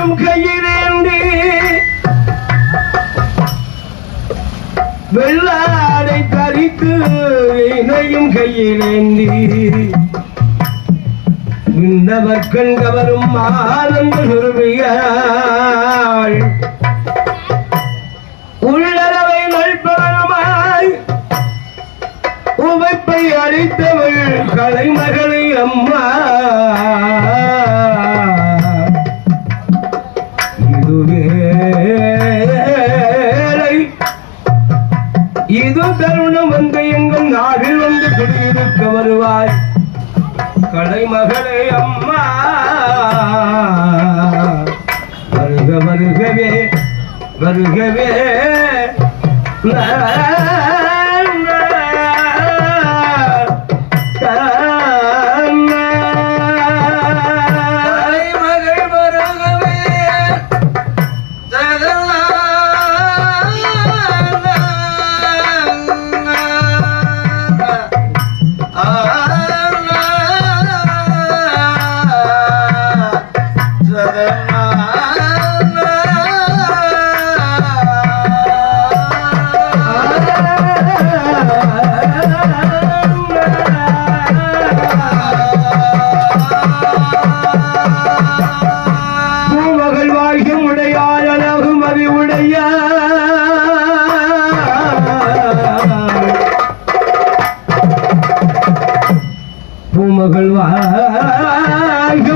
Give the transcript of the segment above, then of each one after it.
இணையும் கையிலேந்தி வெள்ளாடை தரித்து இணையும் கையிலேந்தி விண்ணவர் கண்டவரும் ஆனந்த சுருவியாள் உள்ளளவை நல்பவனமாய் உவைப்பை அளித்தவள் கலைமகளை அம்மா வருவாய். கலைமகளே அம்மா. வருக வருகவே வருகவே.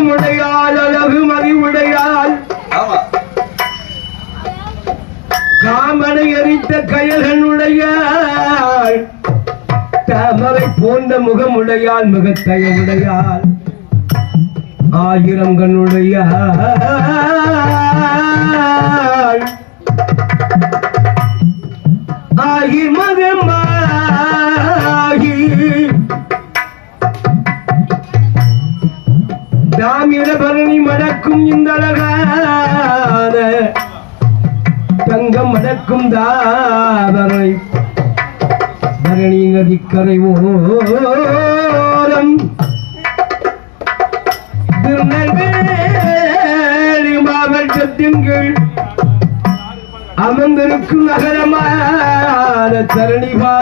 உடையார் அழகும் அறிவுடையாள் காமனை எரித்த கயல்களுடையாள் தாமரை போன்ற முகமுடையாள் முகத்தயவுடையாள் ஆயிரம் கண்ணுடைய ஆகி மகமாகி தாமிர பரணி மடக்கும் இந்த அழகான தங்கம் மடக்கும் தாவரை. பரணி நதிக்கரை ஓரம். திருநெல்வேலி மாவட்டத்தின் கீழ் அமர்ந்திருக்கும் நகரமான தரணிவாயும்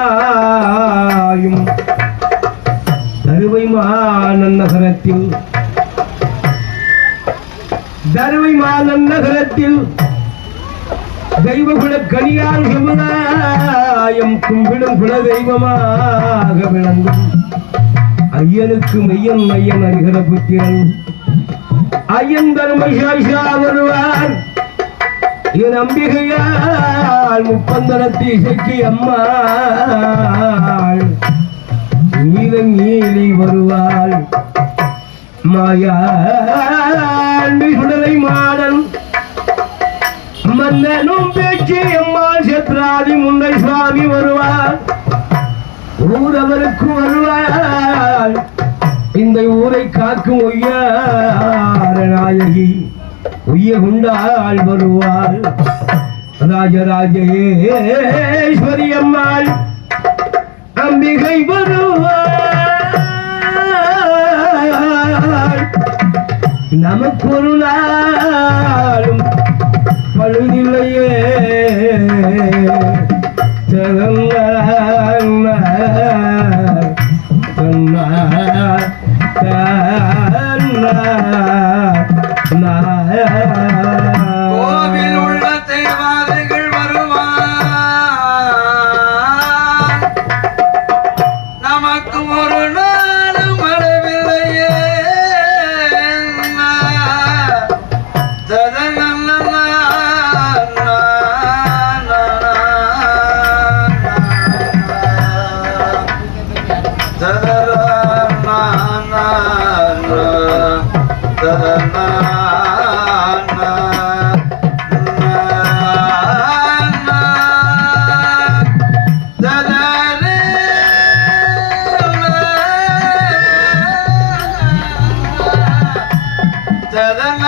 தருவைமானன் நகரத்தில் தருமை தருவைமானன் நகரத்தில் தெய்வகுல கனியால் சமுதாயம் கும்பிடும் குல தெய்வமாக விளங்கும். ஐயனுக்கு மெய்யன் மையன் அறிகிற புத்திரன். ஐயன் தர்மசாஷா வருவார். என் அம்பிகையால் முப்பந்தனத்தை இசைக்கு அம்மாள். நீலன் நீலி வருவாள். மாயாண்டி சுடலை மாடன் மன்னனும் பேச்சு அம்மாள் செத்ராதி முன்னை சுவாமி வருவார். ஊரவருக்கு வருவார். இந்த ஊரை காக்கும் ஒய்யார நாயகி உய்ய குண்டாள் வருவார் ராஜராஜேஸ்வரி அம்மாள் நமக்கு ஒரு நாளும் பழுதில்லையே கோவில் da da la la. చదన